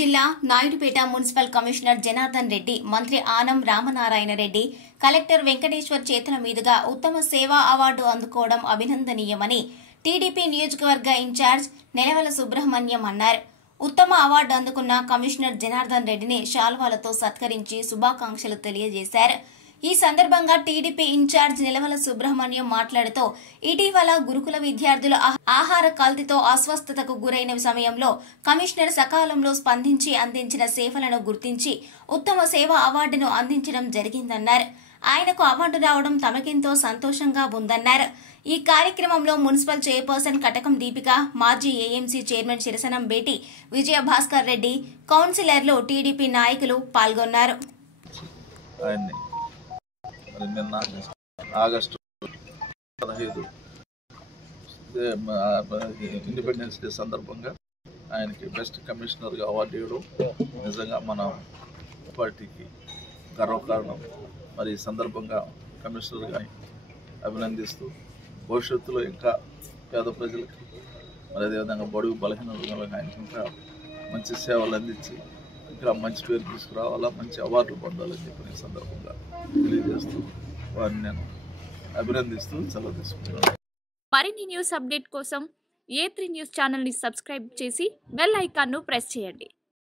జిల్లా Naidupeta municipal commissioner Janardhan Reddy, మంత్రి Anam Ramanarayana Reddy, collector Venkateshwar చేతుల మీదుగా ఉత్తమ సేవా అవార్డు అందుకోవడం అభినందనీయమని టీడీపీ నియోజకవర్గ ఇన్ఛార్జ్ నెలవల సుబ్రహ్మణ్యం అన్నారు. ఉత్తమ అవార్డు అందుకున్న కమిషనర్ జనార్దన్ రెడ్డిని శాల్వాలతో సత్కరించి శుభాకాంక్షలు తెలియజేశారు. ఈ సందర్భంగా టీడీపీ ఇన్ఛార్జ్ నెలవల సుబ్రహ్మణ్యం మాట్లాడుతూ, ఇటీవల గురుకుల విద్యార్థులు ఆహార కల్తీతో అస్వస్థతకు గురైన సమయంలో కమిషనర్ సకాలంలో స్పందించి అందించిన సేవలను గుర్తించి ఉత్తమ సేవ అవార్డును అందించడం జరిగిందన్నారు. ఆయనకు అవార్డు రావడం తమకెంతో సంతోషంగా ఉందన్నారు. ఈ కార్యక్రమంలో మున్సిపల్ చైర్పర్సన్ కటకం దీపిక, మాజీ ఏఎంసీ చైర్మన్ శిరసనం బేటి, విజయ భాస్కర్ రెడ్డి, కౌన్సిలర్లు, టీడీపీ నాయకులు పాల్గొన్నారు. నిన్న ఆగస్టు 15 ఇండిపెండెన్స్ డే సందర్భంగా ఆయనకి బెస్ట్ కమిషనర్గా అవార్డు ఇవ్వడం నిజంగా మన పార్టీకి గర్వకారణం. మరి ఈ సందర్భంగా కమిషనర్గా అభినందిస్తూ భవిష్యత్తులో ఇంకా పేద ప్రజలకి మరి అదేవిధంగా బడుగు బలహీన వర్గాలకు ఆయన ఇంకా మంచి సేవలు అందించి ఇంకా మంచి పేరు తీసుకురావాలా, మంచి అవార్డులు పొందాలని చెప్పి ఈ సందర్భంగా తెలియజేస్తూ వారిని నేను అభినందిస్తూ సెలవు తీసుకుంటున్నాను. మరిన్ని న్యూస్ అప్డేట్ కోసం A3 న్యూస్ ఛానల్ని సబ్స్క్రైబ్ చేసి బెల్ ఐకాన్ను ప్రెస్ చేయండి.